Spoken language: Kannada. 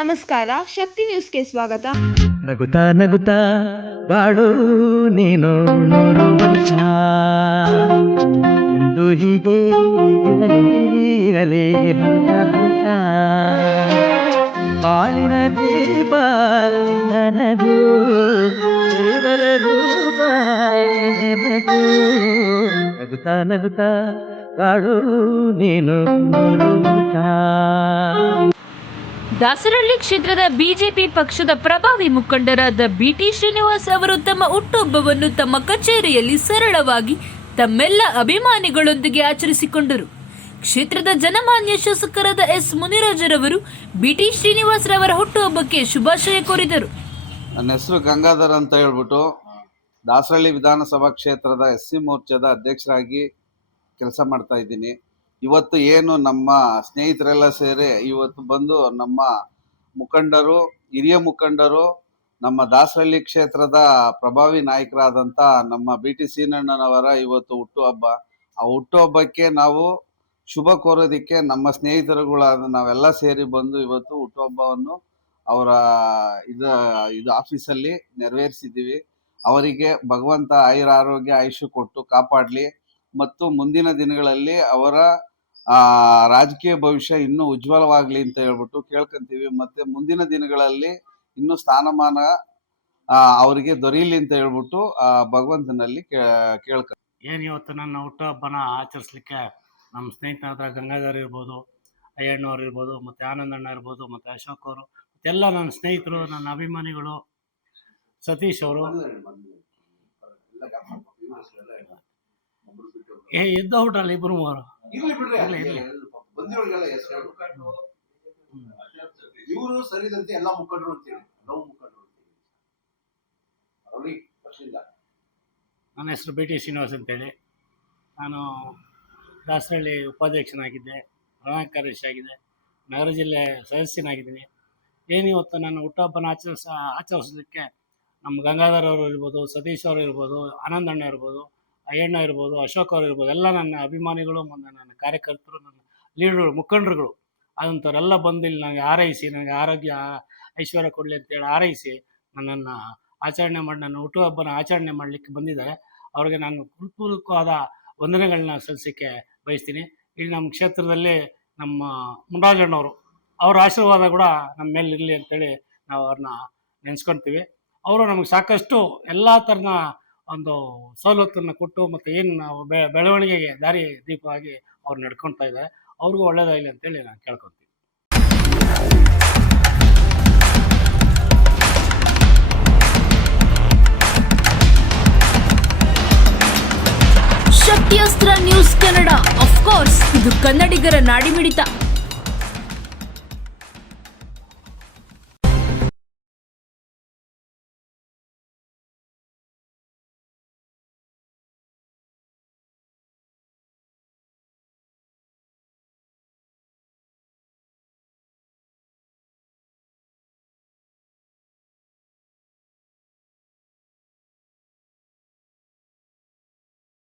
ನಮಸ್ಕಾರ ಶಕ್ತಿ ನ್ಯೂಸ್ಗೆ ಸ್ವಾಗತ ನಗುತ್ತಾ ನಗುತ್ತಾ ಬಾಳು ನೀನು ನೂರು ವರ್ಷ ಎಂದು ಹೀಗೆ ಇರಲಿ ಇರಲಿ ಬಾಳಿನ ದೀಪ ನನಗೂ ದೇವರ ರೂಪ ಎನ್ನಬೇಕು. ನಗುತ್ತಾ ನಗುತ್ತಾ ಬಾಳು ನೀನು ನೂರು ವರ್ಷ ದಾಸರಳ್ಳಿ ಕ್ಷೇತ್ರದ ಬಿಜೆಪಿ ಪಕ್ಷದ ಪ್ರಭಾವಿ ಮುಖಂಡರಾದ ಬಿಟಿ ಶ್ರೀನಿವಾಸ್ ಅವರು ತಮ್ಮ ಹುಟ್ಟುಹಬ್ಬವನ್ನು ತಮ್ಮ ಕಚೇರಿಯಲ್ಲಿ ಸರಳವಾಗಿ ತಮ್ಮೆಲ್ಲ ಅಭಿಮಾನಿಗಳೊಂದಿಗೆ ಆಚರಿಸಿಕೊಂಡರು. ಕ್ಷೇತ್ರದ ಜನಮಾನ್ಯ ಶಾಸಕರಾದ ಎಸ್ ಮುನಿರಾಜರವರು ಬಿಟಿ ಶ್ರೀನಿವಾಸ್ ರವರ ಹುಟ್ಟುಹಬ್ಬಕ್ಕೆ ಶುಭಾಶಯ ಕೋರಿದರು. ನನ್ನ ಹೆಸರು ಗಂಗಾಧರ್ ಅಂತ ಹೇಳ್ಬಿಟ್ಟು ದಾಸರಳ್ಳಿ ವಿಧಾನಸಭಾ ಕ್ಷೇತ್ರದ ಎಸ್ ಸಿ ಮೋರ್ಚಾದ ಅಧ್ಯಕ್ಷರಾಗಿ ಕೆಲಸ ಮಾಡ್ತಾ ಇದ್ದೀನಿ. ಇವತ್ತು ಏನು ನಮ್ಮ ಸ್ನೇಹಿತರೆಲ್ಲ ಸೇರಿ ಇವತ್ತು ಬಂದು ನಮ್ಮ ಮುಖಂಡರು, ಹಿರಿಯ ಮುಖಂಡರು, ನಮ್ಮ ದಾಸರಳ್ಳಿ ಕ್ಷೇತ್ರದ ಪ್ರಭಾವಿ ನಾಯಕರಾದಂಥ ನಮ್ಮ ಬಿ ಟಿ ಸೀನಣ್ಣನವರ ಇವತ್ತು ಹುಟ್ಟುಹಬ್ಬ. ಆ ಹುಟ್ಟುಹಬ್ಬಕ್ಕೆ ನಾವು ಶುಭ ಕೋರೋದಕ್ಕೆ ನಮ್ಮ ಸ್ನೇಹಿತರುಗಳಾದ ನಾವೆಲ್ಲ ಸೇರಿ ಬಂದು ಇವತ್ತು ಹುಟ್ಟುಹಬ್ಬವನ್ನು ಅವರ ಇದು ಇದು ಆಫೀಸಲ್ಲಿ ನೆರವೇರಿಸಿದ್ದೀವಿ. ಅವರಿಗೆ ಭಗವಂತ ಆಯುರ ಆರೋಗ್ಯ, ಆಯುಷ್ಯ ಕೊಟ್ಟು ಕಾಪಾಡಲಿ. ಮತ್ತು ಮುಂದಿನ ದಿನಗಳಲ್ಲಿ ಅವರ ಆ, ರಾಜಕೀಯ ಭವಿಷ್ಯ ಇನ್ನೂ ಉಜ್ವಲವಾಗಲಿ ಅಂತ ಹೇಳ್ಬಿಟ್ಟು ಕೇಳ್ಕೊಂತೀವಿ. ಮತ್ತೆ ಮುಂದಿನ ದಿನಗಳಲ್ಲಿ ಇನ್ನೂ ಸ್ಥಾನಮಾನ ಅವರಿಗೆ ದೊರೆಯಲಿ ಅಂತ ಹೇಳ್ಬಿಟ್ಟು ಆ, ಭಗವಂತನಲ್ಲಿ ಕೇ- ಕೇಳ್ಕ ಏನು ಇವತ್ತು ನನ್ನ ಹುಟ್ಟುಹಬ್ಬನ ಆಚರಿಸ್ಲಿಕ್ಕೆ ನಮ್ಮ ಸ್ನೇಹಿತರಾದ ಗಂಗಾಧರ್ ಇರ್ಬೋದು ಅಯ್ಯಣ್ಣವ್ರು ಇರ್ಬೋದು ಮತ್ತು ಆನಂದಣ್ಣ ಇರ್ಬೋದು ಮತ್ತೆ ಅಶೋಕ್ ಅವರು ಎಲ್ಲ ನನ್ನ ಸ್ನೇಹಿತರು ನನ್ನ ಅಭಿಮಾನಿಗಳು ಸತೀಶ್ ಅವರು. ಏ ಎದ್ದು ಔಟ್ರಲ್ಲ ಇಬ್ರು ಮೂವರು. ಇರ್ಲಿ, ಇರ್ಲಿ. ಇವರು ಸರಿದಂತೆ ಎಲ್ಲ ಮುಖಂಡರು ಅಂತೇಳಿ ನಾವು ಮುಖಂಡರು ಅಂತೇಳಿ ಅವ್ರಿಗೆ ಫಸ್ಟಿಂದ ನನ್ನ ಹೆಸರು ಬಿ ಟಿ ಶ್ರೀನಿವಾಸ್ ಅಂತೇಳಿ. ನಾನು ದಾಸರಹಳ್ಳಿ ಉಪಾಧ್ಯಕ್ಷನಾಗಿದ್ದೆ ಪ್ರಧಾನ ಕಾರ್ಯದರ್ಶಿ ಆಗಿದೆ ನಗರ ಜಿಲ್ಲೆ ಸದಸ್ಯನಾಗಿದ್ದೀನಿ. ಏನು ಇವತ್ತು ನನ್ನ ಹುಟ್ಟಹಬ್ಬನ ಆಚರಿಸ ಆಚರಿಸಲಿಕ್ಕೆ ನಮ್ಮ ಗಂಗಾಧರ್ ಅವರು ಇರ್ಬೋದು ಸತೀಶ್ ಅವರು ಇರ್ಬೋದು ಆನಂದಣ್ಣ ಇರ್ಬೋದು ಅಯ್ಯಣ್ಣ ಇರ್ಬೋದು, ಅಶೋಕ್ ಅವರು ಇರ್ಬೋದು, ಎಲ್ಲ ನನ್ನ ಅಭಿಮಾನಿಗಳು ನನ್ನ ಕಾರ್ಯಕರ್ತರು, ನನ್ನ ಲೀಡರ್ಗಳು ಮುಖಂಡರುಗಳು. ಅದಂಥವರೆಲ್ಲ ಬಂದು ಇಲ್ಲಿ ನನಗೆ ಆರೈಸಿ ನನಗೆ ಆರೋಗ್ಯ, ಐಶ್ವರ್ಯ ಕೊಡಲಿ ಅಂತೇಳಿ ಆರೈಸಿ ನನ್ನನ್ನು ಆಚರಣೆ ಮಾಡಿ, ನನ್ನ ಹುಟ್ಟುಹಬ್ಬನ ಆಚರಣೆ ಮಾಡಲಿಕ್ಕೆ ಬಂದಿದ್ದಾರೆ. ಅವ್ರಿಗೆ ನಾನು ಹೃತ್ಪೂರ್ವಕವಾದ ವಂದನೆಗಳನ್ನ ಸಲ್ಲಿಸಲಿಕ್ಕೆ ಬಯಸ್ತೀನಿ. ಇಲ್ಲಿ ನಮ್ಮ ಕ್ಷೇತ್ರದಲ್ಲಿ ನಮ್ಮ ಮುಂಡಾಜಣ್ಣವರು ಅವರ ಆಶೀರ್ವಾದ ಕೂಡ ನಮ್ಮ ಮೇಲೆ ಇರಲಿ ಅಂತೇಳಿ ನಾವು ಅವ್ರನ್ನ ನೆನೆಸ್ಕೊಳ್ತೀವಿ ಅವರು ನಮಗೆ ಸಾಕಷ್ಟು ಎಲ್ಲ ಥರನ ಒಂದು ಸವಲತ್ತನ್ನು ಕೊಟ್ಟು ಮತ್ತು ಏನು ನಾವು ಬೆಳವಣಿಗೆಗೆ ದಾರಿ ದೀಪವಾಗಿ ಅವ್ರು ನಡ್ಕೊಳ್ತಾ ಇದ್ದಾರೆ ಅವ್ರಿಗೂ ಒಳ್ಳೇದಾಗಲಿ ಅಂತೇಳಿ ನಾನು ಕೇಳ್ಕೊತೀನಿ ಶಕ್ತಿಯಸ್ತ್ರ ನ್ಯೂಸ್ ಕನ್ನಡ ಅಫ್ಕೋರ್ಸ್ ಇದು ಕನ್ನಡಿಗರ ನಾಡಿಮಿಡಿತ.